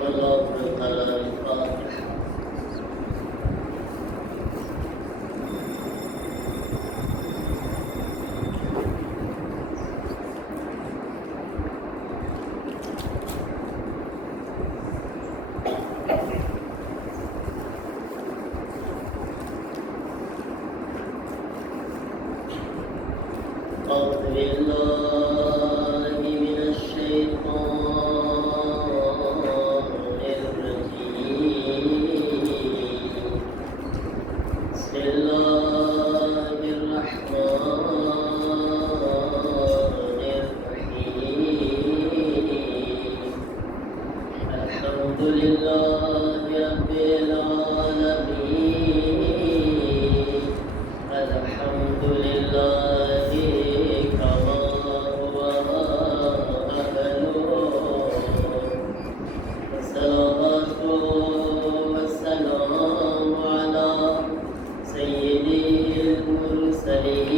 والله على الفاتحة. أعوذ بالله من الشيطان الرجيم. بسم الله الرحمن الرحيم. الحمد لله رب العالمين. الحمد لله كما هو أهله. والصلاة والسلام على سيد المرسلين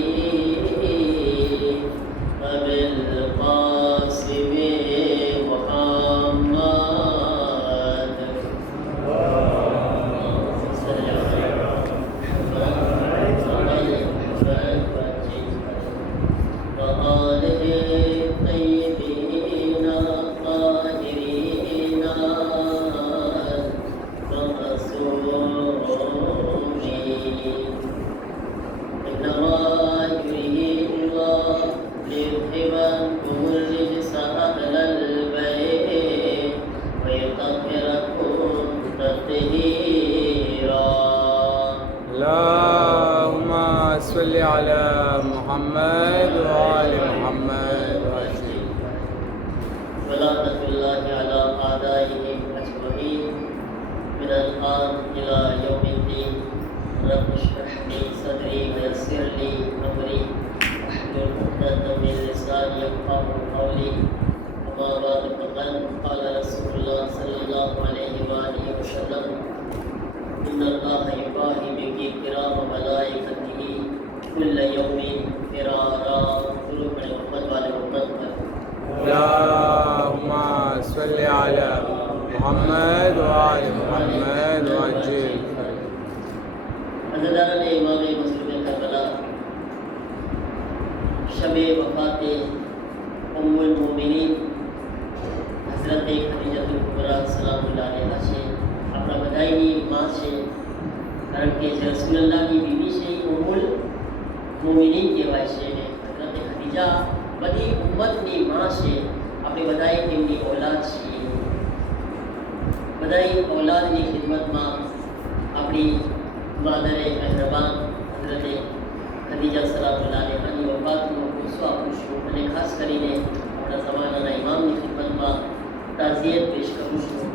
أبي القاسم محمد. صل على وآله الطيبين الطاهرين المعصومين. إنما يريد الله ليذهب عنكم الرجس أهل البيت ويطهركم تطهيرا. اللهم صل على محمد وآل محمد وسلم. ولعنة الله على أعدائهم أجمعين من الآن إلى يوم الدين. رب اشرح لي صدري ويسر لي أمري واحلل عقدة من لساني يفقهوا قولي. أما بعد فقد قال رسول الله صلى الله عليه وآله وسلم: إن الله يباهي بك كرام ملائكته كل يوم فرارا. قلوب محمد وآل محمد. اللهم صل على محمد وآل محمد وسلم. अज़दारान इमाम मुस्लिम करबला शबे वफ़ात उम्मुल मोमिनीन हज़रत खदीजतुल कुबरा सलामुल्लाह अलैहा છે. આપણા બધાની માં છે, કારણ કે જે રસૂલુલ્લાહની બીવી છે એ ઉમ્મુલ મોમિનીન કહેવાય છે અને હઝરત ખદીજા બધી ઉમ્મતની માં છે. આપણે બધાએ તેમની ઔલાદ છીએ. બધાએ ઔલાદની ખિદમતમાં આપણી માદરે મહેરબાન હઝરત ખદીજા સલામુલ્લાહ અલૈહાની વફાતનો પુષ્પ આપું છું અને ખાસ કરીને આપણા ઝમાનાના ઇમામની ખિદમતમાં તાઝિયત પેશ કરું છું.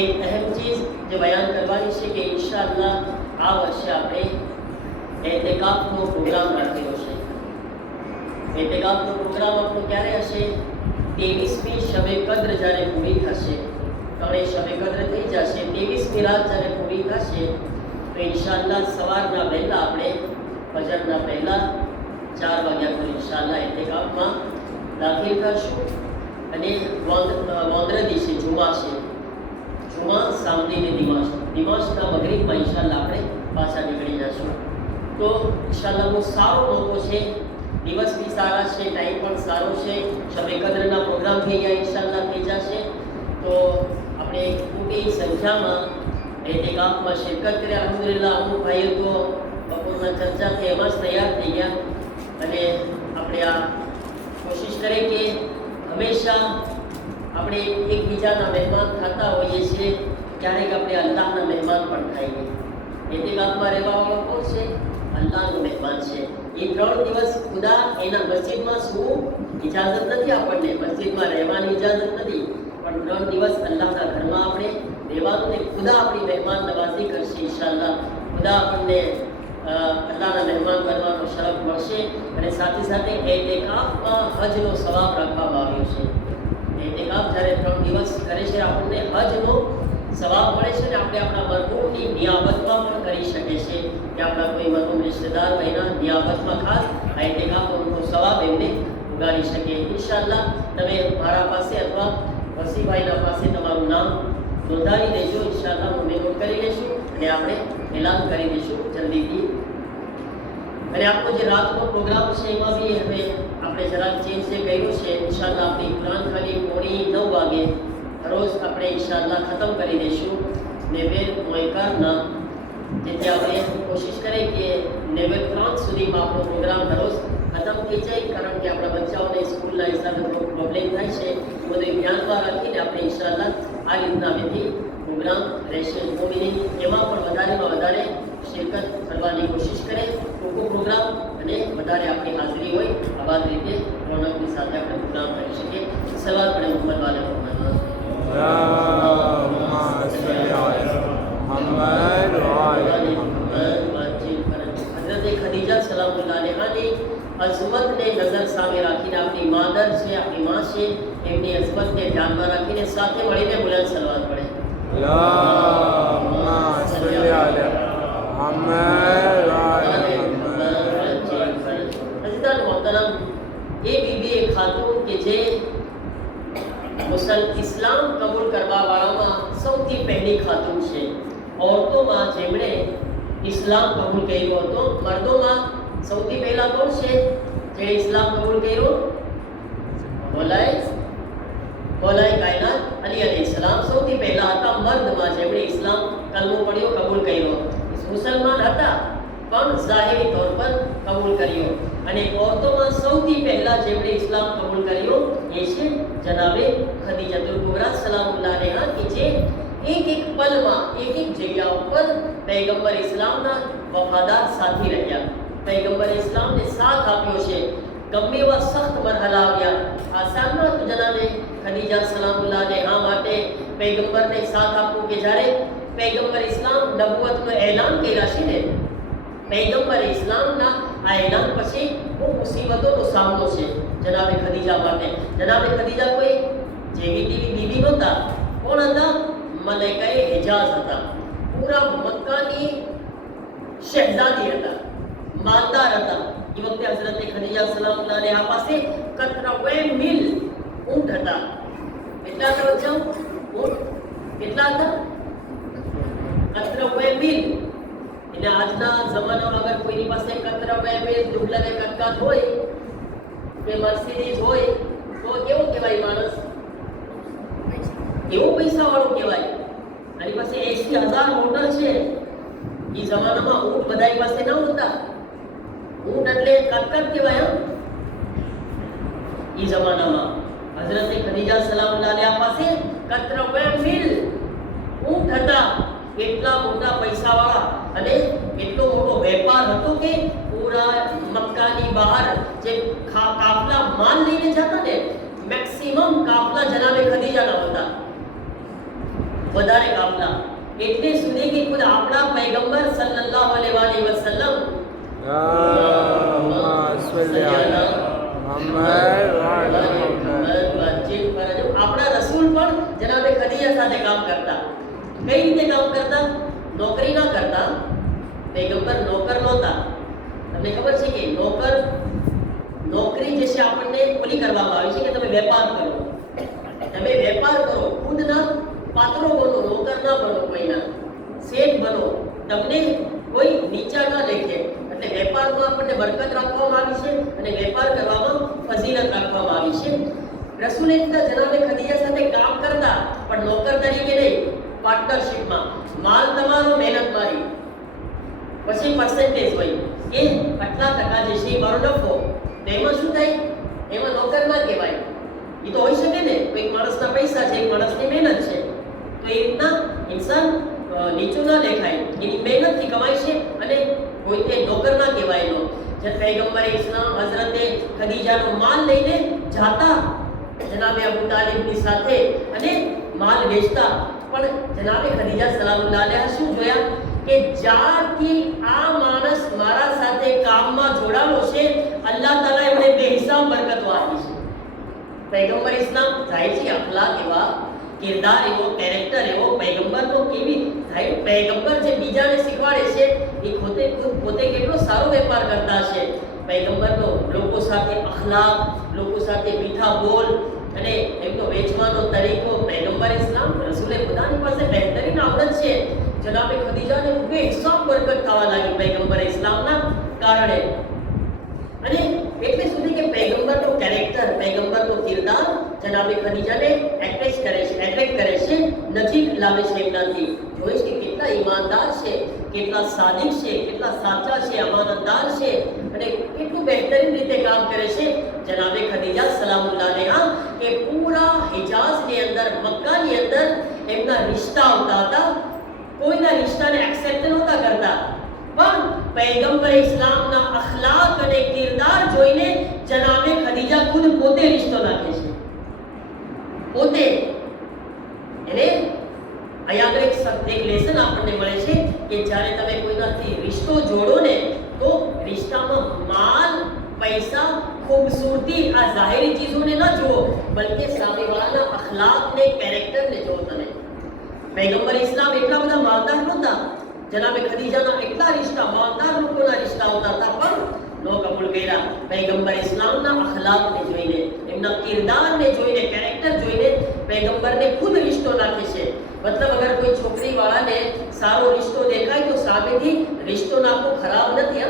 એક અહેમ ચીજ જે બયાન કરવાની છે કે ઇન્શાઅલ્લાહ આ વર્ષે આપણે એતેકાફનો પ્રોગ્રામ રાખેલો છે. એતેકાફનો પ્રોગ્રામ આપણો ક્યારે હશે? 23મી શબે કદ્ર જ્યારે પૂરી થશે, ત્રણે શબે કદ્ર થઈ જશે, 23મી રાત જ્યારે પૂરી થશે તો ઇન્શાઅલ્લાહ સવારના વહેલા આપણે ફજરના પહેલા 4 વાગ્યા પર ઇન્શાઅલ્લાહ એતેકાફમાં દાખલ થશું. અને વોંદરે દિવસે જુમા છે, જુમા સામદીને દિમાશના મગરીબમાં ઇન્શાઅલ્લાહ આપણે પાછા નીકળી જશું. તો ઇન્શાઅલ્લાહ બહુ સારો મોકો છે, દિવસ બી સારા છે, ટાઈમ પણ સારો છે. શબે કદ્રના પ્રોગ્રામ થઈ ગયા ઇન્શાઅલ્લાહ થઈ જશે તો આપણે મોટી સંખ્યામાં એતેકાફમાં શિરકત કરી. અલ્હમ્દુલિલ્લાહ અમુક ભાઈઓ તો બપોરના ચર્ચા થઈ એમાં જ તૈયાર થઈ ગયા. અને આપણે આ કોશિશ કરીએ કે હંમેશા આપણે એકબીજાના મહેમાન થતા હોઈએ છીએ, ક્યારેક આપણે અલ્લાહના મહેમાન પણ થઈએ. એતેકાફમાં રહેવાવાળો કોણ છે? અલ્લાહનો મહેમાન છે. એ 3 દિવસ ખુદા એના મસ્જિદમાં શું ઇજાઝત નથી, આપણને મસ્જિદમાં રહેવાની ઇજાઝત નથી, પણ 3 દિવસ અલ્લાહના ઘરમાં આપણે રહેવાનું ને ખુદા આપણી મહેમાન નવાઝી કરશે. ઇન્શાઅલ્લાહ ખુદા આપણને અલ્લાહના મહેમાન કરવાનો શરફ મળશે. અને સાથે સાથે એતેકાફમાં હજનો સવાબ રાખવામાં આવ્યો છે. એતેકાફ જ્યારે 3 દિવસ કરે છે આપણને હજનો સવાબ મળે છે ને આપણે આપણા મરહૂમની નિયાબતમાં પણ કરી શકે છે કે આપણા કોઈ મરહૂમ રિશ્તેદાર એના નિયાબતમાં ખાસ આ એતેકાફનો સવાબ એમને ઉગાડી શકે. ઇન્શાઅલ્લાહ તમે મારા પાસે અથવા વસીભાઈના પાસે તમારું નામ નોંધાવી દેજો. ઇન્શાઅલ્લાહ અમે નોટ કરી લઈશું અને આપણે એલાન કરી દઈશું જલ્દીથી. અને આપણો જે રાતનો પ્રોગ્રામ છે એમાં બી હવે આપણે જરાક ચેન્જ કર્યો છે. ઇન્શાઅલ્લાહ આપણી કુરાન ખાલી 9:30 વાગે રોજ આપણે ઇન્શાઅલ્લાહ ખતમ કરી દઈશું. નેવેલ મોયકારના જેથી આપણે કોશિશ કરીએ કે નેવેલ 3 સુધીમાં આપણો પ્રોગ્રામ દરરોજ ખતમ થઈ જાય. કારણ કે આપણા બચ્ચાઓને સ્કૂલના હિસાબે થોડો પ્રોબ્લેમ થાય છે. બધું ધ્યાનમાં રાખીને આપણે ઇન્શાઅલ્લાહ આ રીતના હવેથી પ્રોગ્રામ રહેશે. મોમિનીન એમાં પણ વધારેમાં વધારે શિરકત કરવાની કોશિશ કરે. ટૂંકો પ્રોગ્રામ અને વધારે આપણી હાજરી હોય. આવા જ રીતે રોનકની સાથે આપણે પ્રોગ્રામ કરી શકીએ. સલાત પડે મુહમ્મદ વાલે મુહમ્મદ. હઝરત ખદીજા સલામુલ્લાહ અલૈહાની અઝમતને નજર સામે રાખીને આપણી માદર છે, આપણી માં છે, એમની અઝમતને ધ્યાનમાં રાખીને સાથે મળીને બુલંદ સલાવત પડે. એ બીબી એ ખાતુન કે જે ઇસ્લામ કબૂલ કરવા વાળામાં સૌથી પહેલી ખાતુન છે. औरतों જેમણે ઇસ્લામ કબૂલ કર્યો હતો. મર્દોમાં સૌથી પહેલા કોણ છે જેણે ઇસ્લામ કબૂલ કર્યો? મૌલાએ કાયનાત અલી અલૈહિસ્સલામ સૌથી પહેલા હતા. મર્દમાં જેમણે ઇસ્લામ કલમો પડ્યો, કબૂલ કર્યો. મુસલમાન હતા પણ ઝાહિરી તौर પર કબૂલ કર્યો. અને औरतों સૌથી પહેલા જેમણે ઇસ્લામ કબૂલ કર્યો એ છે જનાબે ખદીજાતુલ કુબરા સલામુલ્લાહ અલૈહા કે જે એક પલમાં એક જગ્યા ઉપર પૈગંબર ઇસ્લામના વફાદાર સાથી રહ્યા. પૈગંબર ઇસ્લામને સાથ આપ્યો છે. ગમે એવા સખ્ત મરહલા આવ્યા, આસાન ન હતું જનાબે ખદીજા સલામુલ્લાહ અલૈહા માટે પૈગંબરને સાથ આપવું કે જ્યારે પૈગંબર ઇસ્લામ નબુવતનો એલાન કર્યા છે ને, પૈગંબર ઇસ્લામના આ એલાન પછી બહુ મુસીબતોનો સામનો છે જનાબે ખદીજા માટે. જનાબે ખદીજા કોઈ જેવી તેવી બીબી નહોતા. કોણ હતા? મલાઇકાએ હિજાઝ હતા. પૂરા મક્કાની શહેઝાદી હતા, માલદાર હતા. એ વખતે હઝરત ખદીજા સલામુલ્લાહ અલૈહા પાસે 80 મિલ ઊંટ હતા. કેટલા હતા? ઊંટ કેટલા હતા? 80 મિલ. એટલે આજના જમાનામાં અગર કોઈની પાસે 80 મિલ દુબળે કટકાટ હોય કે મર્સિડીઝ હોય તો કેવો કહેવાય માણસ? કેવો પૈસા વાળો કહેવાય. આની પાસે 80,000 મોટર છે. એ જમાનામાં ઊંટ બધાની પાસે ન હોતા. ઊંટ એટલે કટકટ કહેવાય. એ જમાનામાં હઝરત ખદીજા સલામુલ્લાહ અલૈહા પાસે 80 મિલ ઊંટ હતા. એટલા મોટા પૈસાવાળા અને એટલો મોટો વેપાર હતો કે પૂરા મક્કાની બહાર જે કાફલા માલ લઈને જતા ને, મેક્સિમમ કાફલા જનાબે ખદીજાના હતા. વધારે કાફલા એટલે સુધી કે ખુદ આપણા પૈગંબર સલ્લલ્લાહુ અલૈહિ વસલ્લમ આપણા રસૂલ પણ જનાબે ખદીજા સાથે કામ કરતા. કઈ રીતે કામ કરતા? નોકરી ના કરતા. પૈગંબર નોકર નહોતા. તમને ખબર છે કે નોકરી જે છે આપણને ઓલી કરવામાં આવી છે કે તમે વેપાર કરો. તમે વેપાર કરો, ખુદના પાત્રો બનો, નોકર ના બનો, કોઈના શેઠ બનો. તમને કોઈ નીચા ના દેખે. એટલે વેપારમાં આપણને બરકત રાખવામાં આવી છે અને વેપાર કરવામાં ફઝીલત રાખવામાં આવી છે. રસૂલે જનાબે ખદીજા સાથે કામ કરતા પણ નોકર તરીકે નહીં, પાર્ટનરશિપમાં. માલ તમારો, મહેનત મારી, પછી પર્સન્ટેજ હોય કે આટલા ટકા જે છે મારો નફો. તો એમાં શું થાય? એમાં નોકર ના કહેવાય. એ તો હોઈ શકે ને, કોઈ માણસના પૈસા છે, એક માણસની મહેનત છે. તો એ રીતના ઇન્સાન નીચું ના દેખાય. એની મહેનતથી કમાય છે અને કોઈને નોકર ના કહેવાય. નો જે પૈગંબર ઇસ્લામ હઝરતે ખદીજાનો માલ લઈને જાતા જનાબે અબુ તાલિબની સાથે અને માલ વેચતા. પણ જનાબે ખદીજા સલામુલ્લાહ અલૈહા શું જોયા કે જ્યારથી આ માણસ મારા સાથે કામમાં જોડાણો છે, અલ્લાહ તાલા એમને બેહિસાબ બરકતો આપી છે. પૈગંબર ઇસ્લામ જાય છે, અખલાક એવા, કિરદાર એવો, કેરેક્ટર એવો પૈગંબરનો કેવી થાય. પૈગંબર જે બીજાને શીખવાડે છે એ પોતે કેટલો સારો વેપાર કરતા છે. પૈગંબરનો લોકો સાથે અખલાક, લોકો સાથે મીઠા બોલ અને એમનો વેચવાનો તરીકો तारीख को पैगंबर इस्लाम रसूल खुदा ની પાસે બહેતરીન આવડત છે જનાબે ખદીજાને બેહિસાબ બરકત થવા લાગી पैगंबर इस्लामના કારણે અને એટલે સુધી કે पैगंबरનો કેરેક્ટર पैगंबरનો કિરદાર જનાબે ખદીજાને એટ્રેક્ટ કરે છે નજીક લાવે છે એમનાથી જોઈશ કે કેટલા ઈમાનદાર છે કેટલા સાદિક છે કેટલા સાચા છે અમાનતદાર છે અને કેટલું બહેતરીન રીતે કામ કરે છે જનાબે ખદીજા સલામુલ્લાહ અલૈહા કે પૂરા હિજાઝની અંદર મક્કાની અંદર એમના રિશ્તા આવતા હતા કોઈના રિશ્તાને એક્સેપ્ટ નહોતા કરતા પણ पैगंबर इस्लामના અખલાક અને કિરદાર જોઈને જનાબે ખદીજા ખુદ પોતે રિશ્તો નાખે છે પોતે એટલે અહીંયા આગળ એક લેસન આપણને મળે છે કે જ્યારે તમે કોઈનાથી રિશ્તો જોડો ને તો રિશ્તામાં માલ પૈસા ખૂબસૂરતી આ જાહેરી ચીજોને ન જુઓ બલકે સામેવાળાના અખલાકને કેરેક્ટરને જુઓ તમે पैगंबर इस्लाम એટલા બધા માલદાર નહોતા જનાબે ખદીજાના એટલા રિશ્તા માલદાર લોકોના રિશ્તા હોતા હતા પણ નો કબૂલ કર્યા पैगंबर इस्लामના અખલાકને જોઈને એમના કિરદારને જોઈને કેરેક્ટર જોઈને पैगंबरને ખુદ રિશ્તો નાખે છે મતલબ અગર કોઈ છોકરી વાળાને સારો રિશ્તો દેખાય તો સામેથી રિશ્તો નાખવો ખરાબ નથી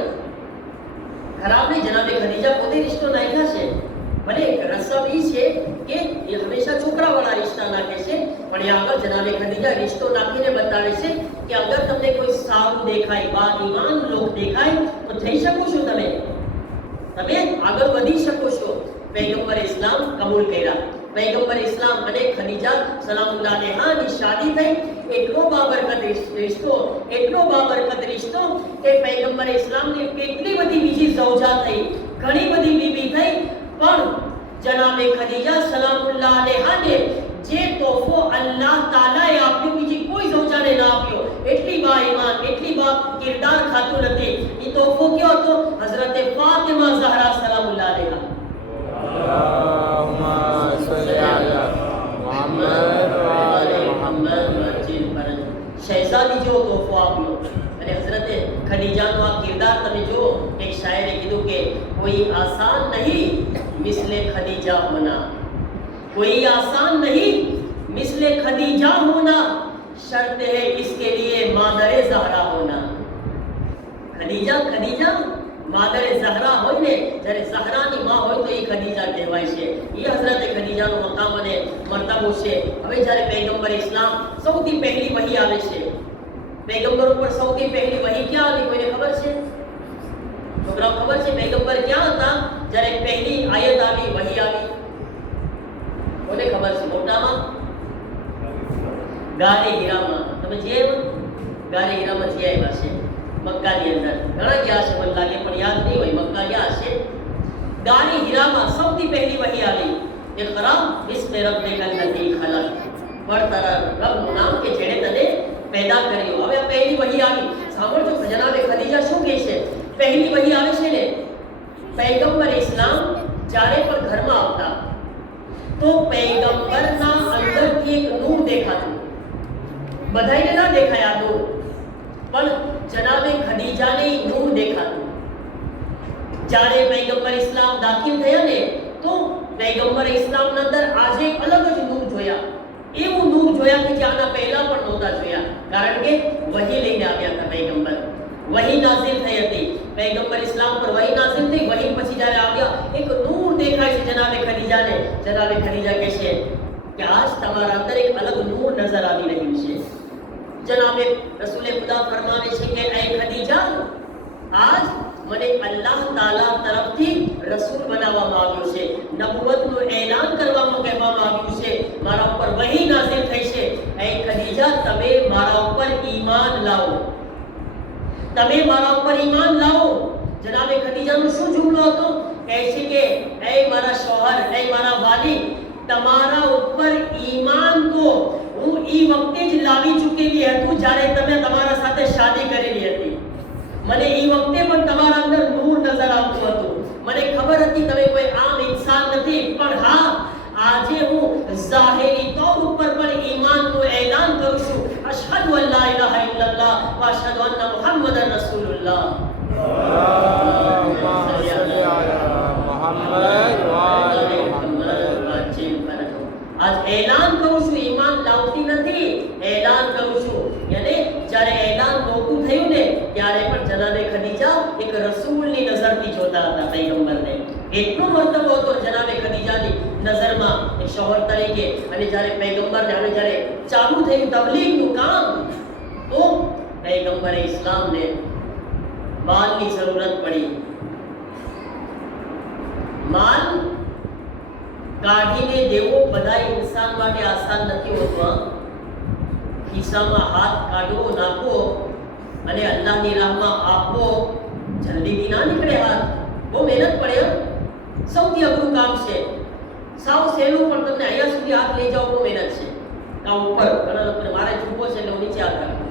ખરાબ નહીં જનાબે ખદીજા પોતે રિશ્તો નાખ્યા છે ભલે રસમ એ છે કે એ હંમેશા છોકરાવાળા રિશ્તા નાખે છે પણ એ આગળ જનાબે ખદીજા રિશ્તો નાખીને બતાવે છે કે અગર તમને કોઈ સારું દેખાય બા ઈમાન લોક દેખાય તો જઈ શકો છો તમે આગળ વધી શકો છો पैगंबर इस्लाम कबूल કર્યા पैगंबर इस्लाम અને ખદીજા સલામુલ્લાહ અલૈહાની શાદી થઈ એટલો બાબરકત રિશ્તો કે पैगंबर इस्लामની કેટલી બધી બીજી ઝૌજા થઈ ઘણી બધી બીબી થઈ પણ જનાબે ખદીજા સલામુલ્લાહ અલૈહાને જે તોફો અલ્લાહ તાલાએ આપ્યો બીજી કોઈ ઝૌજાને ના આપ્યો એટલી બા ઈમાન એટલી બા કિરદાર ખાતું નથી એ તોફો કયો હતો હઝરત ફાતિમા ઝહરા સલામુલ્લાહ અલૈહા અલ્લાહુમ્મા સલ્લી અલા મુહમ્મદ વ આલે મુહમ્મદ શહેઝાદી જેવો તોફો આપ્યો અને હઝરત ખદીજાનો આ કિરદાર તમે જુઓ એક શાયરે કીધું કે કોઈ આસાન નહીં મિસલે खदीजा होना कोई आसान नहीं मिसले खदीजा होना शर्त है इसके लिए मादरे ज़हरा होना खदीजा मादरे ज़हरा હોય ને જ્યારે ઝહરાની માં હોય તો એ ખદીજા કહેવાય છે એ હઝરત ખદીજાનો મકામ અને મર્તબો છે હવે જ્યારે पैगंबर इस्लाम સૌથી પહેલી વહી આવે છે पैगंबर ઉપર સૌથી પહેલી વહી ક્યાં આવી કોઈને ખબર છે છોકરાઓ ખબર છે पैगंबर ક્યાં હતા જ્યારે પહેલી આયત આવી વહી આવી કોને ખબર છે મોટામાં ગારે હીરામાં તમે જે ગારે હીરામાં જે આવ્યા છે મક્કાની અંદર ઘણા ગયા છે મને લાગે પણ યાદ નહીં હોય મક્કા ગયા છે ગારે હીરામાં સૌથી પહેલી વહી આવી ઇકરા બિસ્મિ રબ્બિકલ લઝી ખલક પઢ તારા રબનું નામ કે જેણે તને પેદા કર્યો હવે પહેલી વહી આવી સાંભળજો જનાબે ખદીજા શું કહે છે પહેલી વહી આવે છે ને पैगंबर इस्लाम જ્યારે પણ ઘરમાં આવતા તો पैगंबરના અંદરથી એક નૂર દેખાતું બધાયને ના દેખાય આ નૂર પણ જનાબે ખદીજાને નૂર દેખાતું જ્યારે पैगंबर इस्लाम દાખલ થયા ને તો पैगंबर इस्लामના અંદર આજે અલગ જ નૂર જોયા એવું નૂર જોયા કે જે આના પહેલા પણ નહોતા જોયા કારણ કે વહી લઈને આવ્યા હતા पैगंबर वही नाजिल થઈ હતી पैगंबर इस्लाम पर वही नाजिल થઈ वही પછી જ્યારે આવ્યા એક નૂર દેખાય છે જનાબે ખદીજા કહે છે કે આજ તમારા અંદર એક અલગ નૂર નજર આવી રહ્યું છે જનાબે રસૂલે ખુદા ફરમાવે છે કે એ ખદીજા આજ મને અલ્લાહ તાલા તરફથી રસૂલ બનાવવામાં આવ્યો છે નબુવતનું એલાન કરવામાં કહેવામાં આવ્યું છે મારા ઉપર વહી નાઝિલ થઈ છે એ ખદીજા તમે મારા ઉપર ઈમાન લાવો તમે મારા ઉપર ઈમાન લાવો જનાબે ખદીજાનો શું જુમલો હતો કહે છે કે એ મારા શોહર એ મારા વાલી તમારા ઉપર ઈમાન તો હું ઈ વખતે જ લાવી ચૂકેલી હતું જ્યારે તમે તમારા સાથે શાદી કરેલી હતી મને ઈ વખતે પણ તમારા અંદર નૂર નજર આવતું હતું મને ખબર હતી તમે કોઈ આમ ઇન્સાન નથી પણ હા આજે હું ઝાહિરી તौर ઉપર પણ ઈમાનનું એલાન કરું છું અશહદુ અલ્લા ઇલાહા ઇલ્લલ્લાહ વ અશહદુ અન્ના મુહમ્મદન રસૂલુલ્લાહ અલ્લાહુમ્મા સલ્લી અલા મુહમ્મદ વ આલે મુહમ્મદ आज एलान એલાન કરું છું, ઈમાન લાવતી નથી, એલાન કરું છું. યાને જ્યારે એલાન મોકું થયું ને ત્યારે પણ જનાબે ખદીજા એક રસૂલની નજરથી જોતા હતા પૈગંબરને. એટલો મર્તબો હતો જનાબે ખદીજાની નજરમાં એક શોહર તરીકે. અને જ્યારે પૈગંબરને હવે જ્યારે ચાલુ થયું તબલીગનું કામ, તો પૈગંબરે ઇસ્લામને માલની જરૂરત પડી. માલ કાઢીને દેવો બધા ઇન્સાન માટે આસાન નથી હોતો. ખિસ્સામાં હાથ કાઢવો, નાખવો અને અલ્લાહની રાહમાં આપવો જલ્દીથી ના નીકળે હાથ. બહુ મહેનત પડે. સૌથી અઘરું કામ છે. સાવ સહેલું પણ તમને અહીંયા સુધી હાથ લઈ જાવ બહુ મહેનત છે. કામ ઉપર ઘણા લોકોને મારે ચૂકવો છે એટલે નીચે હાથ રાખો.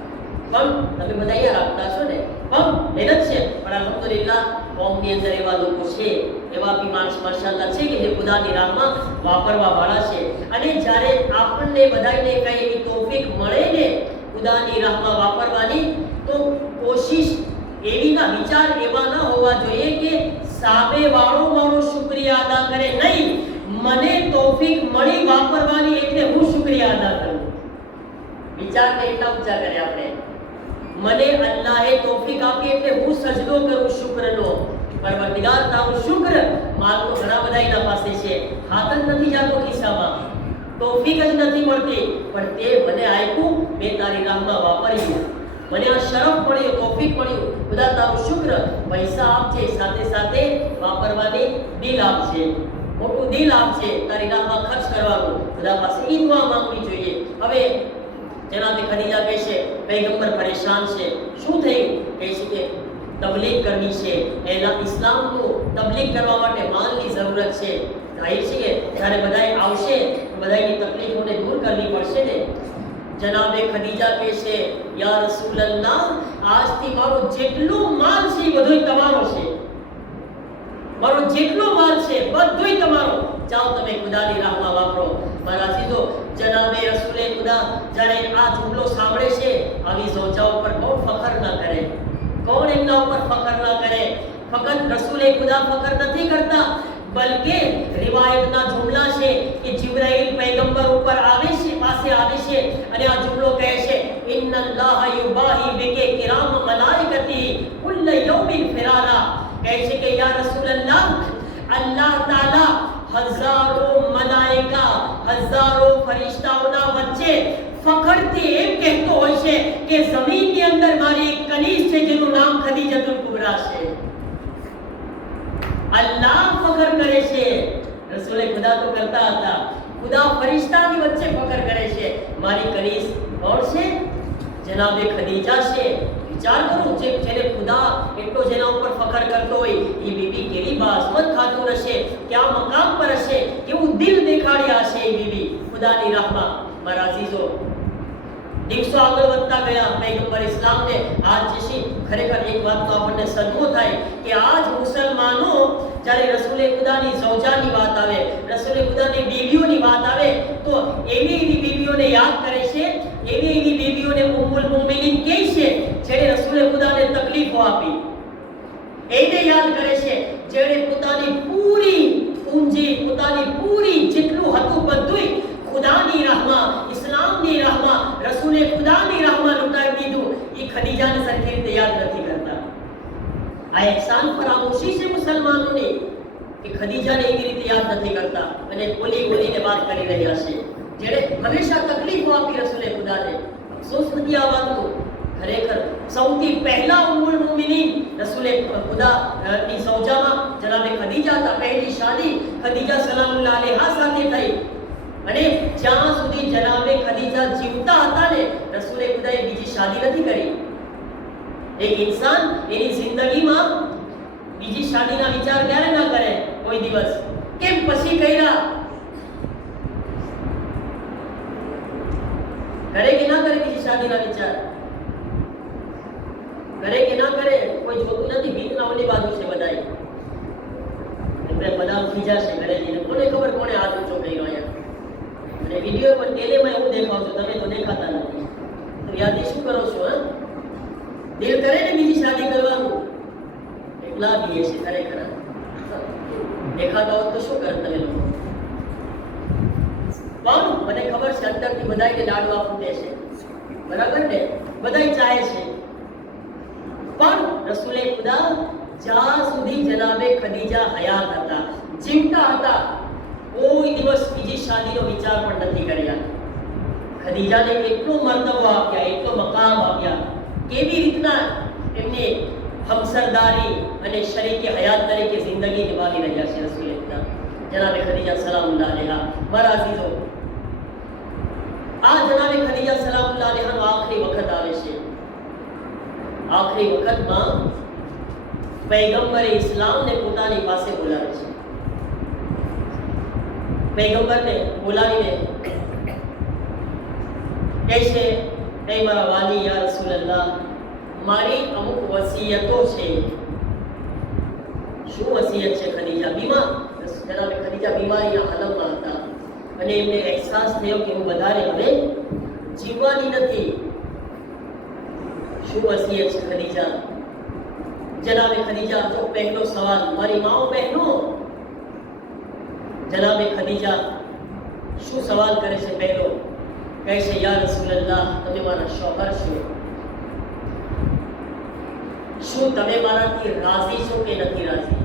પણ તમે બધા અહીંયા રાખતા છો ને, પણ મહેનત છે. પણ અલ્હમ્દુલિલ્લાહ કોમની અંદર એવા લોકો છે, એવા બી માણસ માશાઅલ્લાહ છે કે જે ખુદાની રાહમાં વાપરવા વાળા છે. અને જ્યારે આપણને બધાને કઈ એવી તૌફીક મળે ને ખુદાની રાહમાં વાપરવાની, તો કોશિશ એવીના વિચાર એવા ન હોવા જોઈએ કે સામે વાળો મારો શુક્રિયા અદા કરે. નહીં, મને તૌફીક મળી વાપરવાની એટલે હું શુક્રિયા અદા કરું. વિચારને એટલા ઊંચા કરે આપણે. મને અલ્લાહે તૌફીક આપી એટલે હું સજદો કરું શુક્રનો. પરવરદિગાર તારું શુક્ર. માલ તો ઘણા બધા એના પાસે છે, હાથ જ નથી જાતો ખિસ્સામાં, તૌફીક જ નથી મળતી, પણ તે મને આપ્યું, મેં તારી રાહમાં વાપર્યું. મને આ શરફ મળ્યો, તૌફીક મળ્યું. ખુદા તારું શુક્ર. પૈસા આપજે, સાથે સાથે વાપરવાની દિલ આપજે, મોટું દિલ આપજે તારી રાહમાં ખર્ચ કરવાનું. ખુદા પાસે ઈ દુઆ માંગવી જોઈએ. હવે જનાબે ખદીજા કહે છે પૈગંબર પરેશાન છે. શું થયું? કહે છે કે તબલીગ કરવી છે, એના ઇસ્લામનું તબલીગ કરવા માટે માલની જરૂરત છે. જાહેર છે કે જ્યારે બધાએ આવશે તો બધાની તકલીફોને દૂર કરવી પડશે ને. જનાબે ખદીજા કહે છે યા રસૂલલ્લાહ, આજથી મારો જેટલો માલ છે એ બધું તમારો છે. મારો જેટલો માલ છે બધું તમારો. જાઓ તમે ખુદાની રાહમાં વાપરો. મારા અઝીઝો, જનાબે રસૂલે ખુદા જ્યારે આ જુમલો સાંભળે છે, આવી ઝોજાઓ પર કોણ ફખર ના કરે? કોણ એમના ઉપર ફખર ના કરે? ફકત રસૂલે ખુદા ફખર નથી કરતા, બલકે રિવાયતના જુમલા છે કે જિબ્રાઈલ પૈગંબર ઉપર આવે છે, પાસે આવે છે અને આ જુમલો કહે છે ઇન્નલ્લાહ યુબાહી બિકે કિરામ મલાઇકતી કુલ્લ યૌમિન ફિરારા. કહે છે કે યા રસૂલલ્લાહ, અલ્લાહ તાલા હજારો મલાઈકા, હજારો ફરિશ્તાઓના વચ્ચે ફખરથી એમ કહેતો હોય છે કે જમીનની અંદર મારી એક કનીઝ છે જેનું નામ ખદીજતુલ કુબરા છે. અલ્લાહ ફખર કરે છે. રસૂલે ખુદા તો કરતા હતા, ખુદા ફરિશ્તાની વચ્ચે ફખર કરે છે. મારી કનીઝ કોણ છે? જનાબે ખદીજા છે. વિચાર કરો, જેને ખુદા એટલો જેના ઉપર ફખર કરતો હોય એ બીબી કેવી બાઝમત ખાતું હશે, ક્યાં મકામ પર હશે, કેવું દિલ દેખાડ્યા હશે એ બીબી ખુદાની રાહમાં. મારા અઝીઝો, દિવસો આગળ વધતા ગયા પૈગંબર ઇસ્લામને. આજ જેસી ખરેખર એક વાતનો આપણને સદમો થાય કે આજ મુસલમાનો જ્યારે રસૂલે ખુદાની ઝૌજાની વાત આવે, રસૂલે ખુદાની બીવીઓની વાત આવે, તો એવી એવી બીવીઓને યાદ કરે છે, એવી એવી બીવીઓને ઉમ્મુલ મુમિનીન કહે છે જેણે રસૂલે ખુદાને તકલીફો આપી. એને યાદ કરે છે જેણે પોતાની પૂરી પૂંજી, પોતાની પૂરી જેટલું હતું બધું ખુદાની રાહમાં, ઇસ્લામની રાહમાં, રસૂલે ખુદાની રાહમાં લૂંટાવી દીધું. એ ખદીજાને સરખી રીતે યાદ નથી કરતા. આ ihsan ફરામોશી છે મુસલમાનોની કે ખદીજાને એવી રીતે યાદ નથી કરતા અને બોલી બોલીને વાત કરી રહ્યા છે, જેણે હંમેશા તકલીફો આપી રસૂલે ખુદાને. અફસોસ નથી આ વાતનો. ખરેખર સૌથી પહેલા ઉમ્મુલ મુમિનીન રસૂલે ખુદાની ઝૌજામાં જનાબે ખદીજા હતા. પહેલી શાદી ખદીજા સલામુલ્લાહ અલૈહા સાથે થઈ. અને જ્યાં સુધી જનાબે ખદીજા જીવતા હતા ને, રસૂલે ખુદાએ બીજી શાદી નથી કરી. એક ઇન્સાન એની જિંદગીમાં બીજી શાદીના વિચાર ક્યારે ના કરે? કોઈ દિવસ. કેમ પછી કર્યા? કરે કે ના કરે બીજી શાદીના વિચાર? કરે કે ના કરે? કોઈ જોતું નથી. ભીતના ઓલી બાજુ છે બધાય. એટલે બધા ખીજાશે ઘરે જઈને. કોને ખબર કોને હાથ ઊંચો કર્યો અહીંયા? અને વિડીયો પર ટેલેમાં હું દેખાવ છું, તમે તો દેખાતા નથી. તો યાદી શું કરો છો? હા, દિલ કરે ને બીજી શાદી કરવાનું, એકલા બી છે ખરેખર. દેખાતા હોત તો શું કરે તમે લોકો? પણ મને ખબર છે અંદરથી બધાયને લાડવા ફૂટે છે, બરાબર ને? બધાય ચાહે છે, પણ રસૂલે ખુદા જ્યાં સુધી જનાબે ખદીજા હયાત હતા, જીવતા હતા, કોઈ દિવસ બીજી શાદીનો વિચાર પણ નથી કર્યા. ખદીજાને એટલો મર્તબો આપ્યા, એટલો મકામ આપ્યા, કેવી રીતના એમને હમસરદારી અને શરીકે હયાત તરીકે જિંદગી નિભાવી રહ્યા છે રસૂલે ખુદા જનાબે ખદીજા સલામુલ્લાહ અલૈહા. મારા અઝીઝો, આ જનાબે ખદીજા સલામુલ્લાહ અલૈહાનો આખરી વખત આવે છે. આખરી વખતમાં પૈગંબરે ઇસ્લામને પોતાની પાસે બોલાવે છે. પૈગંબરને બોલાવીને કહે છે, એ મારા વાલી યા રસૂલલ્લાહ, મારી અમુક વસિયતો છે. શું વસિયત છે? ખદીજા બીમાર, જનાબે ખદીજા બીમારીના હાલતમાં હતા અને એમને અહેસાસ થયો કે હું વધારે હવે જીવવાની નથી. શું વસિયત છે ખદીજા? જનાબે ખદીજા તો પહેલો સવાલ, મારી માઓ બહેનો, જનાબે ખદીજા શું સવાલ કરે છે? પહેલો કહે છે, યા રસૂલલ્લાહ, તમે મારા શોહર છો, શું તમે મારાથી રાજી છો કે નથી રાજી?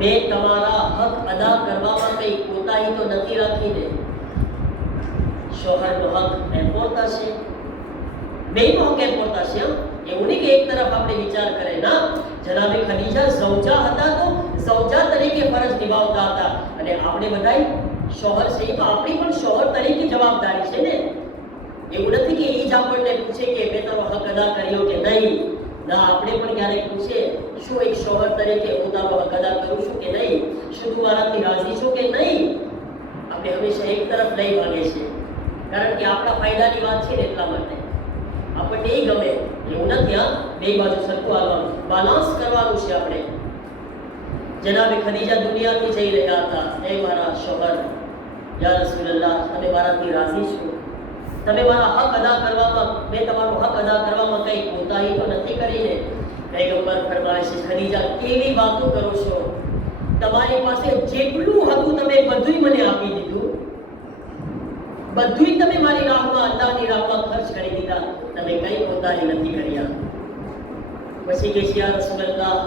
મેં તમારા હક અદા કરવામાં કઈ કોતાહી તો નથી રાખીને? શોહરનો હક એમ પોતા છે, બેનો હક એમ પોતા છે. એવું નહીં કે એક તરફ આપણે વિચાર કરે. ના, જનાબે ખદીજા ઝૌજા હતા તો ઝૌજા તરીકે ફરજ નિભાવતા હતા અને આપણે બધાય શોહર છે, તો આપણી પણ શોહર તરીકે જવાબદારી છે ને. એવું નથી કે એ જ આપણને પૂછે કે મેં તારો હક અદા કર્યો કે નહીં. ના, આપણે પણ ક્યારેક પૂછે, શું એક શોહર તરીકે હું તારો હક અદા કરું છું કે નહીં? શું તું મારાથી રાજી છો કે નહીં? આપણે હંમેશા એક તરફ લઈ ભાગે છે, કારણ કે આપણા ફાયદાની વાત છે ને, એટલા માટે આપણને એ ગમે. એવું નથી. હા, બે બાજુ સરખું આવવાનું, બાલાન્સ કરવાનું છે આપણે. જનાબે ખદીજા દુનિયાથી જઈ રહ્યા હતા. હે મારા શોહર, યા રસૂલલ્લાહ, તમે મારાથી રાજી છો? તમે મારા હક અદા કરવામાં, મેં તમારો હક અદા કરવામાં કઈ કોતાહી તો નથી કરીને? પૈગંબર ફરમાવે છે, ખદીજા, કેવી વાતો કરો છો? તમારી પાસે જેટલું હતું તમે બધુંય મને આપી દીધું, બધુંય તમે મારી રાહમાં, અલ્લાહની રાહમાં ખર્ચ કરી દીધા, તમે કઈ કોતાહી નથી કર્યા. પછી કે છે, યા રસૂલલ્લાહ,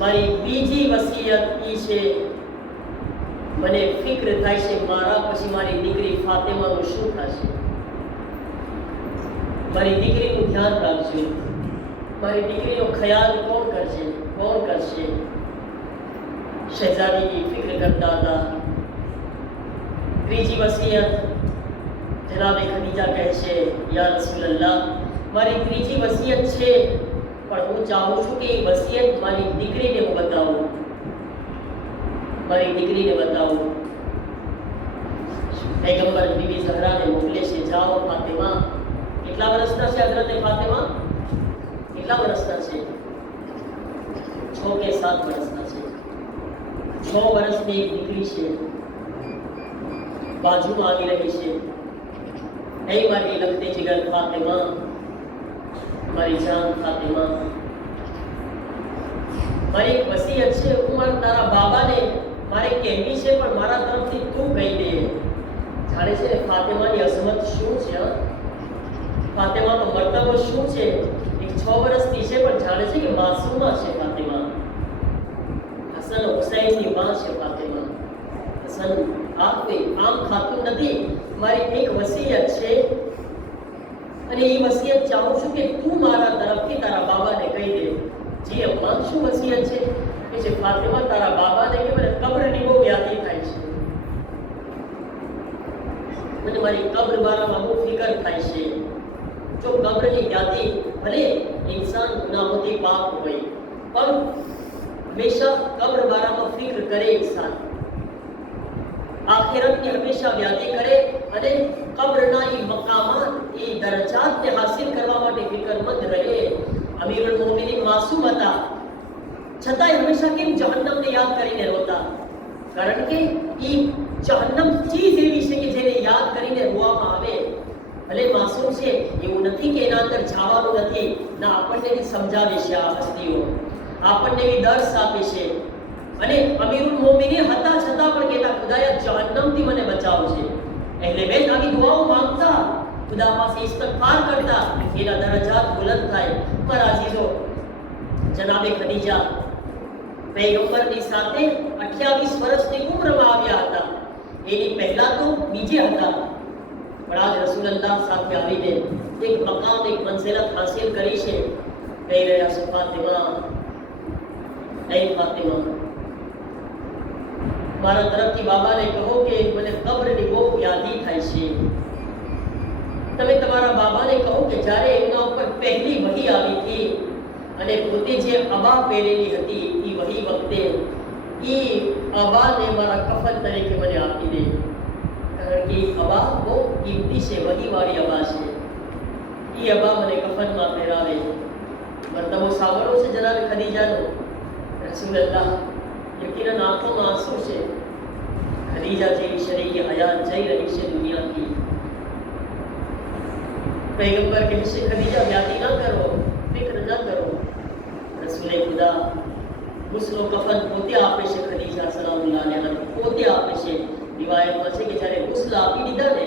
મારી બીજી વસિયત ઈ છે, મને ફિક્ર થાય છે મારા પછી મારી દીકરી ફાતિમાનું શું થશે? મારી દીકરીનું ધ્યાન રાખજો, મારી દીકરીનો ખ્યાલ કોણ કરશે? કોણ કરશે? શહેજાદીની ફિક્ર કરતા હતા. ત્રીજી વસિયત જનાબે ખદીજા કહે છે, યા રસૂલલ્લાહ, મારી ત્રીજી વસિયત છે, પણ હું ચાહું છું કે એ વસિયત મારી દીકરીને હું બતાવું, મારી દીકરીને બતાવું. પૈગંબર બીબી ઝહરાને મોકલે છે, જાઓ ફાતિમા. કેટલા વર્ષના છે હઝરતે ફાતિમા? કેટલા વર્ષના છે? 6 કે 7 વર્ષના છે. 6 વર્ષની એક દીકરી છે, બાજુમાં આવી રહી છે. હે મારી લખતી જીગર ફાતિમા, મારી જાન ફાતિમા, મારી એક વસિયત છે, હું તારા બાબાને મારે કહેવી છે, પણ મારા તરફથી તું કહી દે. જાણે છે ને ફાતિમાની અઝમત શું છે? ફાતિમાનો મર્તબો શું છે? એક 6 વર્ષની છે, પણ જાણે છે કે માસૂમા છે ફાતિમા. હસન હુસૈનની માં છે ફાતિમા. હસન આમ ખાતું નથી. મારી એક વસિયત છે અને એ વસિયત ચાહું છું કે તું મારા તરફથી તારા બાબાને કહી દે. જી અમ્મા, શું વસિયત છે? કે છે ફાતિમા, તારા બાબાને કે મને કબ્રની બહુ યાદી થાય છે, મને મારી કબ્ર બારામાં બહુ ફિકર થાય છે. જો કબ્રની યાદી, ભલે ઇન્સાન ગુનાહોથી પાક હોય, પણ હંમેશા કબ્ર બારામાં ફિકર કરે ઇન્સાન, આખિરતની હંમેશા યાદી કરે અને કબ્રના એ મકામાત, એ દરજાતને હાસિલ કરવા માટે ફિકરમંદ રહે. અમીરુલ મોમિનીન માસૂમ હતા, છતાંય હંમેશા કેમ જહન્નમને યાદ કરીને રોતા? કારણ કે એ જહન્નમ ચીજ એવી છે કે જેને યાદ કરીને રોવામાં આવે. ભલે માસૂમ છે, એવું નથી કે એના અંદર જવાનું નથી. ના, આપણને બી સમજાવે છે આ હસ્તીઓ, આપણને બી દર્શ આપે છે. અને અમીરુલ મોમિનીન હતા છતાં પણ કહેતા ખુદાયા જહન્નમથી મને બચાવજે. એટલે બેન આવી દુઆઓ માંગતા, ખુદા પાસે ઇસ્તિગફાર કરતા, એના દરજાત બુલંદ થાય. પર આજીઝો, જનાબે ખદીજા પૈગંબરની સાથે 28 વર્ષની ઉંમરમાં આવ્યા હતા. એની પહેલા તો બીજે હતા, પણ આજ રસૂલલ્લાહ સાથે આવીને એક મકામ, એક મંઝિલત હાસિલ કરી છે. કહી રહ્યા છે, ફાતિમા, એ ફાતિમા, મારા તરફથી બાબાને કહો કે મને કબ્રની બહુ યાદી થાય છે. તમે તમારા બાબાને કહો કે જ્યારે એમના ઉપર પહેલી વહી આવી હતી અને પોતે જે અબા પહેરેલી હતી એ વહી વખતે એ અબાને મારા કફન તરીકે મને આપી દે. કારણ કે અબા બહુ કિંમતી છે, વહીવાળી અબા છે. એ અબા મને કફનમાં પહેરાવે. મરતબો સાંભળો છે જનાબ ખદીજાનો. રસૂલલ્લાહ યકીનન આંખોમાં આંસુ છે. ખદીજા જેવી શરીકે હયાત જઈ રહી છે દુનિયાથી. पैगंबर के विषय खदीजा यादी ना करो, फिक्र ना करो. रसूले खुदा गुस्लो कफन પોતે આપે છે. ખદીજા સલામુલ્લાહ અલૈહા પોતે આપે છે. રિવાયતમાં છે કે જ્યારે ગુસ્લ આપી દીધા ને,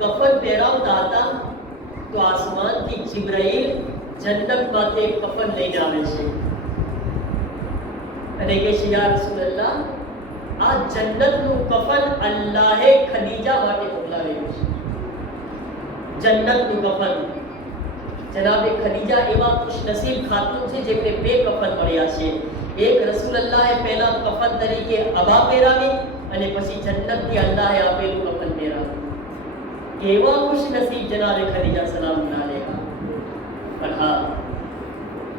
કફન પહેરાવતા હતા તો આસમાનથી જિબ્રાઈલ જન્નતમાંથી એક કફન લઈને આવે છે અને કહે છે, યા રસૂલલ્લાહ, આ જન્નતનું કફન અલ્લાહે ખદીજા માટે મોકલાવેલું છે. જન્નતનું કફન. જનાબે ખદીજા એવા ખુશનસીબ ખાતુન છે જેમને 2 કફન મળ્યા છે. એક રસૂલલ્લાહે પહેલા કફન તરીકે અબા પહેરાવી અને પછી જન્નતથી અલ્લાહે આપેલું કફન પહેરાવ્યું. કેવા ખુશનસીબ જનાબે ખદીજા સલામુલ્લાહ અલૈહા. પણ હા,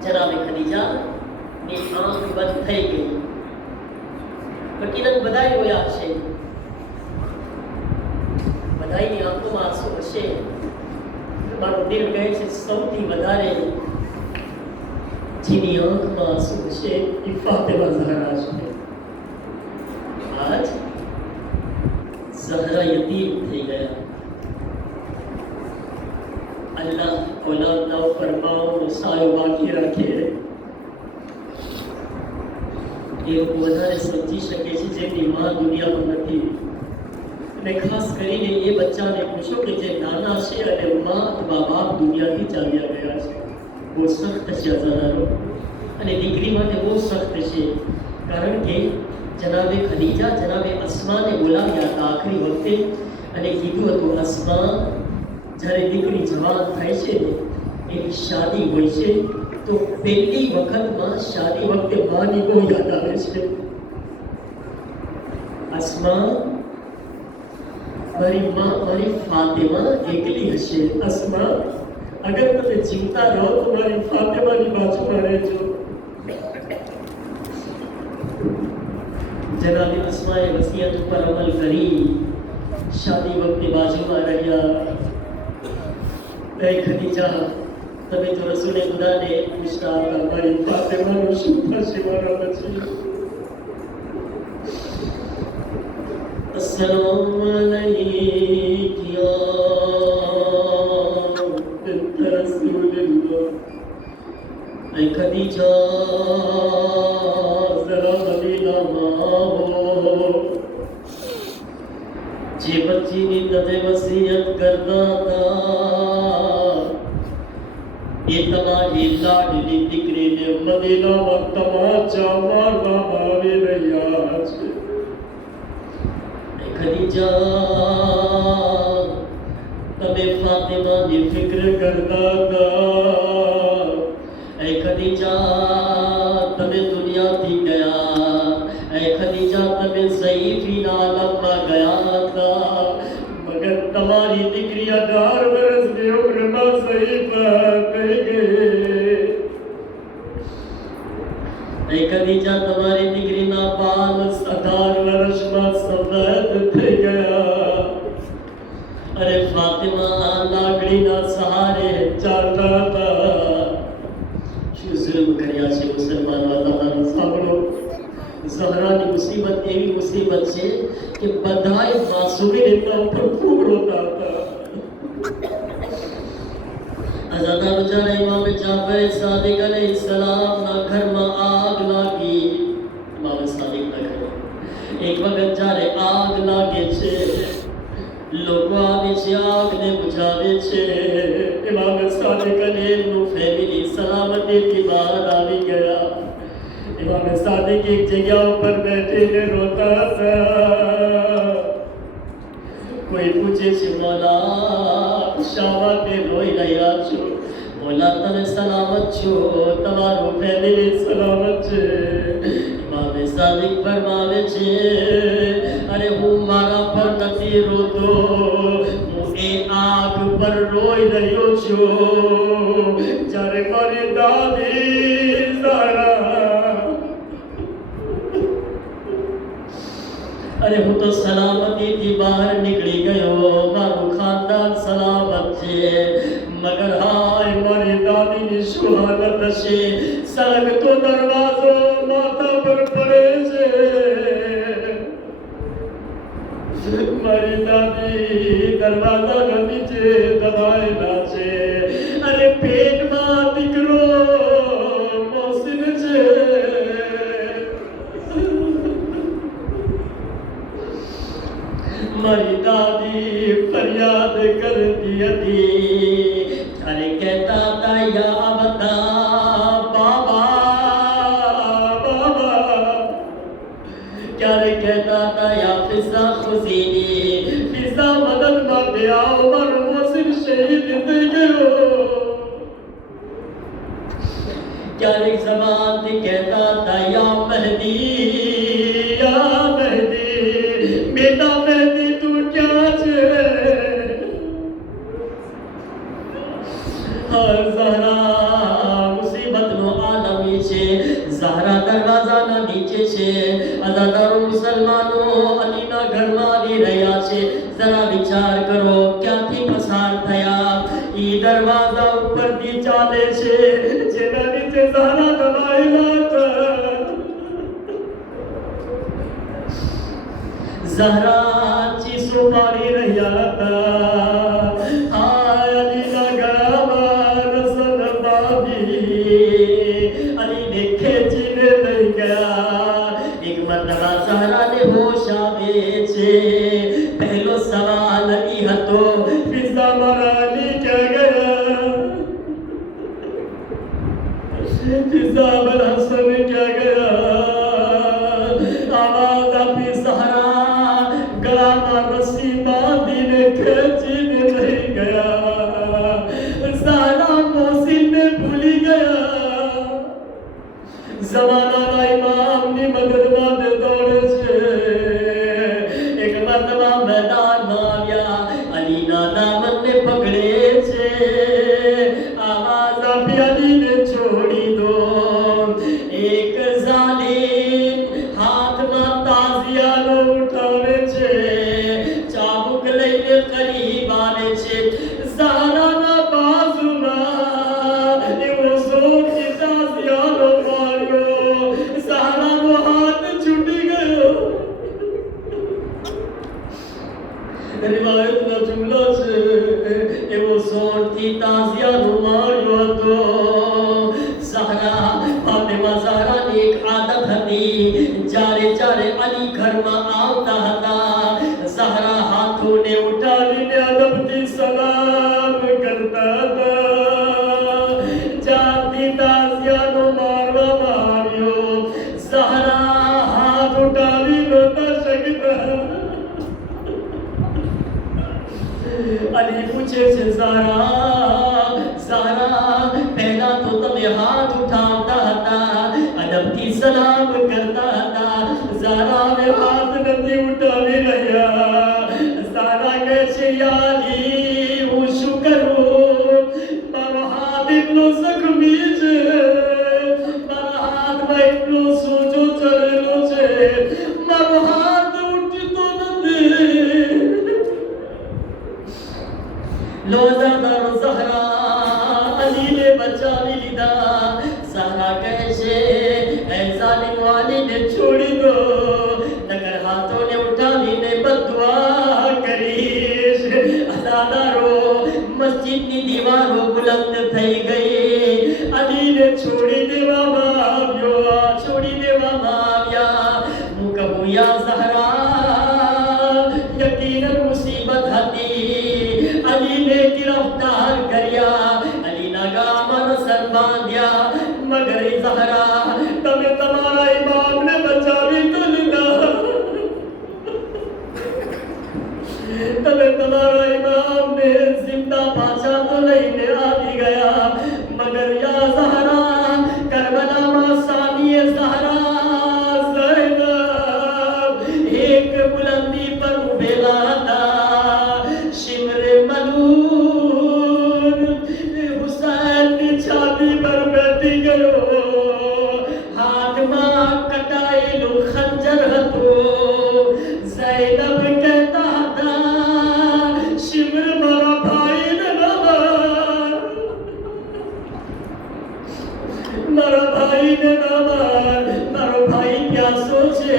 જનાબે ખદીજા ની આંખ બંધ થઈ ગઈ. યકીનન બધાએ રોયા હશે, બધાની આંખોમાં આંસુ હશે. મારો દિલ કહે છે સૌથી વધારે જેની આંખમાં આંસુ હશે એ ફાતિમા ઝહરા છે. આજ ઝહરા યતીમ થઈ ગયા. અલ્લાહ ઔલાદના ઉપર માઓનો સાયો બાકી રાખે એ વધારે સમજી શકે છે જેની માં દુનિયામાં નથી. અને ખાસ કરીને એ બચ્ચાને પૂછો કે જે નાના છે અને માં અથવા બાપ દુનિયાથી ચાલ્યા ગયા છે. બહુ સખ્ત છે અઝાદારો, અને દીકરી માટે બહુ સખ્ત છે. કારણ કે જનાબે ખદીજા જનાબે અસ્માને બોલાવ્યા હતા આખરી વખતે અને કીધું હતું, અસ્મા, જ્યારે દીકરી જવાન થાય છે ને એની શાદી હોય છે તો પહેલી વખતમાં શાદી વખતે માની બહુ યાદ આવે છે. અસ્મા, મારી માં, મારી ફાતિમા એકલી હશે. અસ્મા, અગર તમે જીવતા રહો તો મારી ફાતિમાની બાજુમાં રહેજો. જનાબે અસ્માએ વસિયત ઉપર અમલ કરી શાદી વખતે બાજુમાં રહ્યા. એ ખદીજા, તમે તો રસૂલે ખુદાને પૂછતા હતા મારી ફાતિમાનું શું થશે મારા પછી. अस्सलाम अलैक या बिन्त रसूलिल्लाह. ऐ खदीजा, जरा मदीना आओ. જે બચ્ચીની તમે વસિયત કરતા હતા એ તમારી લાડલી દીકરીને મદીનામાં તમાચા મારવામાં આવી રહ્યા છે. ખદીજા, તમે ફાતિમાની ફિક્ર કરતા હતા. એ ખદીજા, તમે દુનિયાથી ગયા. એ ખદીજા, તમે ઝઈફીના આલમમાં ગયા હતા. મગર તમારી દીકરી 18 વર્ષની ઉંમરમાં ઝઈફ થઈ ગઈ. એ ખદીજા, તમારી દીકરીના બાલ 18 વર્ષમાં સફેદ થઈ ગયા. અરે ફાતિમા લાકડીના સહારે ચાલતા હતા. શું જુલ્મ કર્યા છે મુસલમાન વાતાવરણ. સાંભળો, ઝહરાની મુસીબત એવી મુસીબત છે કે બધાય માસૂમીન એમના ઉપર ખૂબ રોતા હતા. અઝાદાર જ્યારે ઇમામ જાફર સાદિક અલૈહિસ્સલામના ઘરમાં આગ લાગી. ઇમામ સાદિક એક વખત જ્યારે આગ લાગે છે, લોકો આવે છે, આગને બુઝાવે છે. ઇમામ સાદિક અને એમનું ફેમિલી સલામતીથી બહાર આવી ગયા. ઇમામ સાદિક એક જગ્યા ઉપર બેઠીને રોતા હતા. કોઈ પૂછે છે, મૌલા શા માટે રોઈ રહ્યા છો? મૌલા તમે સલામત છો, તમારું ફેમિલી સલામત છે. ઇમામ સાદિક ફરમાવે છે, અરે હું મારા પર નથી રોતો, હું એ આગ પર રોઈ રહ્યો છું જ્યારે મારી દાદી ઝહરા, અરે હું તો સલામતીથી બહાર નીકળી ગયો, મારું ખાનદાન સલામત છે, મગર હાય મારી દાદીની શું હાલત હશે? સળગતો દરવાજો માથા પર પડે છે. મારી દાદી દરવાજાના નીચે દબાયેલા છે અને પેટમાં દીકરો મોહસિન છે. મારી દાદી ફરિયાદ કરતી હતી, અને કહેતા હતા, યા અબતા, બાબા બાબા. ક્યારે કહેતા હતા, યા ફિઝા ખુઝીની, ફિઝા મદદ માટે આવો, મારો મોહસિન શહીદ થઈ ગયો. ક્યારેક જબાનથી કહેતા હતા, યા મહદી, યા મહદી, બેટા મહદી તું ક્યાં છે? ઝહરા મુસીબતનો આલમી છે. ઝહરા દરવાજાના નીચે છે. અઝાદારો મુસલમાનો અલીના ઘરમાં આવી રહ્યા છે. જરા વિચાર કરો, ક્યાંથી પસાર થયા? ઈ દરવાજા ઉપરથી ચાલે છે જેના નીચે ઝહરા દબાયેલા હતા. ઝહરા ચીસો પાડી રહ્યા હતા, હાય અલીના ગળામાં રસલ બાંધી અલીને ખેંચીને લઈ ગયા. એક મરતબા ઝહરાને હોશ આવે છે. પહેલો સવાલ ઈ હતો, ફિઝા મારા અલી ક્યાં ગયા? ફિઝા અબુલ હસન ક્યાં ગયા? આવાજ આપી ઝહરા ગળામાં રસ્સી બાંધીને ખેંચીને લઈ ગયા. ઝહરા મોહસિનને ભૂલી ગયા. ज़माना इमाम ની મદદમાં દોડે છે. એક મરતબા મેદાનમાં આવ્યા, અલીના દામનને પકડે છે. આવાજ આપી, અલીને છોડી દો. એક ઝાલિમ હાથમાં તાઝિયાનો ઉઠાવે છે, ચાબુક લઈને કરીબ આવે છે. ઝહરાના બાજુમાં એવો જોરથી તાઝિયાનો માર્યો, ઝહરાનો હાથ છૂટી ગયો. રિવાયતનો જુમલો છે, એવો જોરથી તાઝિયાનો માર્યો હતો. ઝહરા ફાતિમા ઝહરાની એક આદત હતી, જ્યારે અલી ઘરમાં આવતા હતા, ઝહરા હાથોને ઉઠાવીને અદબથી સલામ કરતા હતા. જ્યાંથી તાઝિયાનો મારવામાં આવ્યો, ઝહરા હાથ ઉઠાવી નહોતા શકતા. અલી પૂછે છે, ઝહરા પહેલા તો તમે હાથ ઉઠાવતા હતા, અદબથી સલામ કરતા હતા, ઝહરા હવે હાથ નથી ઉઠાવી રહ્યા. ઝહરા કહે છે, યા અલી હું શું કરું? મારો હાથ એટલો જખમી છે, મારા હાથમાં એટલો સોજો ચડેલો છે, મારો હાથ ઉઠતો નથી. રોઝાદારો ઝહરા અલીને બચાવી લીધા. ઝહરા કહે છે, એ ઝાલિમ વાલીને છોડી દો, નકર હાથોને ઉઠાવીને બદદુઆ કરીશ. અઝાદારો મસ્જિદની દીવારો બુલંદ થઈ ગઈ. અલીને છોડી દેવામાં આવ્યા. હું કહું, યા ઝહરા बांध्या मगर ज़हरा तमे तमारा इमाम ने बचावी तो लीधा तमे तमारा इमाम ने जिंदा पाचा तो लईने आवी गया मगर या ज़हरा करबला में सानिए ज़हरा ज़ैनब एक बुलंदी पर उभेला था शिमर मलून हुसैन छाती पर बैठी गयो हाथ में कटाएलो खंजर हतो ज़ैनब कहता था शिमर मारा भाई ने मारा भाई ने मारो भाई क्या सोचे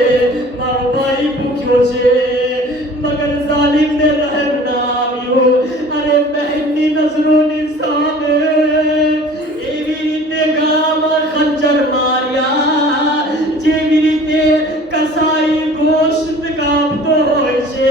मारो भाई भूख्यो छे मगर जालिम ने रहम ना आव्यो अरे बहनी नजरों ની સામે એવી રીતે ગામાં ખંજર માર્યા જેવી રીતે કસાઈ ગોશ્ત કાપતો હોય છે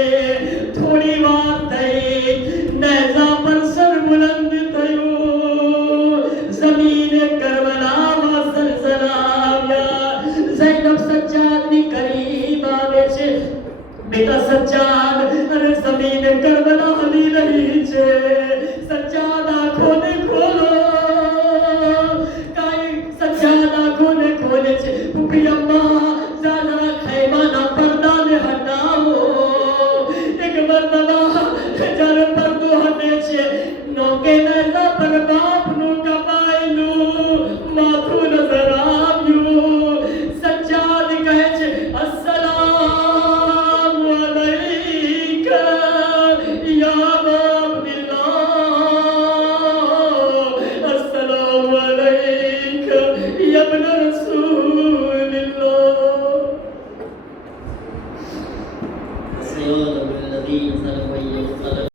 થોડી વાર થઈ નેઝા પર સર બુલંદ થયું જમીન કરબલામાં સલસલા આવ્યા ज़ैनब सज्जाद ની કરીબ આવે છે बेटा सज्जाद अरे जमीन करबला हली रही छे सज्जाद आंखों ने खोलो काई सज्जाद आंखों ने खोले छे पुपी अम्मा जरा खैमा ना पर्दा ने हटाओ एक मरतबा जरा पर्दो हटे छे नोके नजा पर बाप नु कपायलू माथू नजर આવ્યું सज्जाद कहे छे अस्सलाम अलैका या अब्दुल्लाह अस्सलाम अलैका या इब्न रसूलिल्लाह सय्यद बिल्लज़ी